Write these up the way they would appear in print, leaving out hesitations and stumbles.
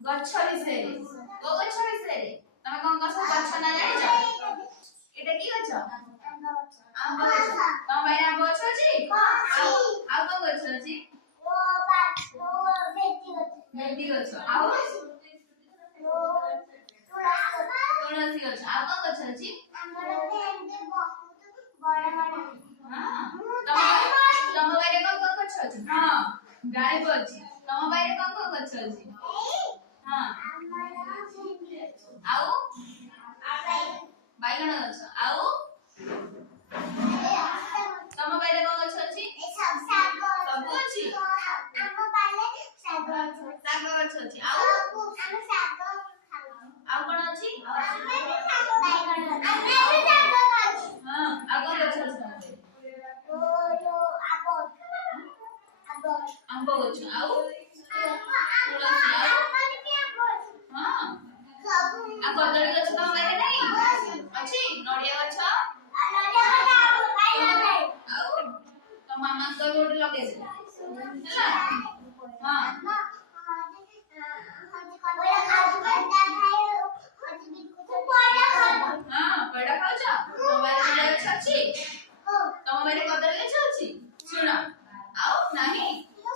ଗଛ ବିଷୟରେ କୋ ଗଛ ବିଷୟରେ ତମେ କଣ କସ ଗଛ ନା ଜାଣିଛ ଏଟା କି ଗଛ ଆମ୍ବ ଗଛ ତମ ବାଇରେ ଆମ୍ବ ଗଛ ଅଛି ଆଉ କଣ ଗଛ ଅଛି ଭେଣ୍ଡି ଗଛ ଆଉ ତୁଳସୀ ଗଛ ଆଉ କଣ ଗଛ ଅଛି ତମ ବାଇରେ କଣ କଣ ଗଛ ଅଛି ହଁ ଡାଳିମ୍ବ ଅଛି ତମ ବାଇରେ କଣ କଣ ଗଛ ଅଛି ହଁ ଆଉ ବାଇଗଣ ଗଛ ଆଉ ତମ ବାଇରେ କଣ ଗଛ ଅଛି ସବୁ ଅଛି ଶାଗ ଗଛ ଅଛି ଆଉ କଣ ଅଛି ହଁ ଆଉ କଣ ଗଛ ଅଛି ଆମ୍ବ ଗଛ ଆଉ ତୁଳସୀ ହଁ ଆଉ କଦଳୀ ଗଛ ତମ ବାଇରେ ନାହିଁ ଅଛି ନଡ଼ିଆ ଗଛ ଆଉ ତମ ମାମା ତ ଗୋଟେ ଲଗେଇছে ହେଲା ହଁ ପଇଡା ଖାଉଛ ତମ ବାଇରେ ନଡ଼ିଆ ଗଛ ଅଛି ତମ ବାଇରେ କଦଳୀ ଗଛ ଅଛି ଶୁଣ ଆଉ ନାହିଁ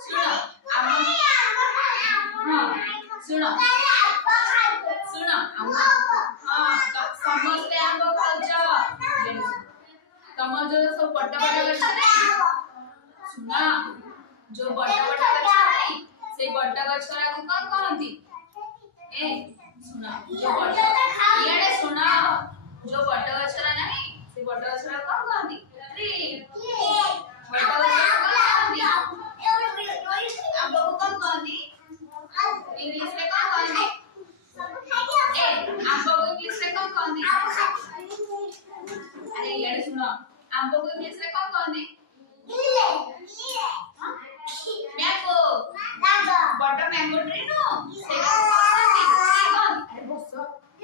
ଶୁଣ ହଁ ଶୁଣ ହଁ ସମସ୍ତେ ଆମ୍ବ ଖାଉଛ ତମର ଯୋଉ ସବୁ ବଡ ବଡ ଗଛ ଶୁଣ ଯୋଉ ବଡ ବଡ ଗଛ ନାହିଁ ସେଇ ବଡ ଗଛ ଗୁଡାକୁ କଣ କହନ୍ତି ଏ ଶୁଣ ଯୋଉ ବଡ ଇଆଡେ ଶୁଣ ଯୋଉ ବଡ ଗଛରା ନାହିଁ ସେ ବଡ ଗଛରା କଣ କହନ୍ତି ବଡ ଗଛ କଣ କହନ୍ତି ଆମ୍ବକୁ କଣ କହନ୍ତି ଇଂଲିଶ ରେ କଣ କହନ୍ତି ଆମ୍ବକୁ ଇଂଲିଶ ରେ କଣ କହନ୍ତି ଆରେ ଇଆଡେ ଶୁଣ ଆମ୍ବକୁ ଇଂଲିଶ ରେ କଣ କହନ୍ତି ମ୍ୟାଙ୍ଗୋ ବଡ ମ୍ୟାଙ୍ଗୋ ଟ୍ରି ନୁହଁ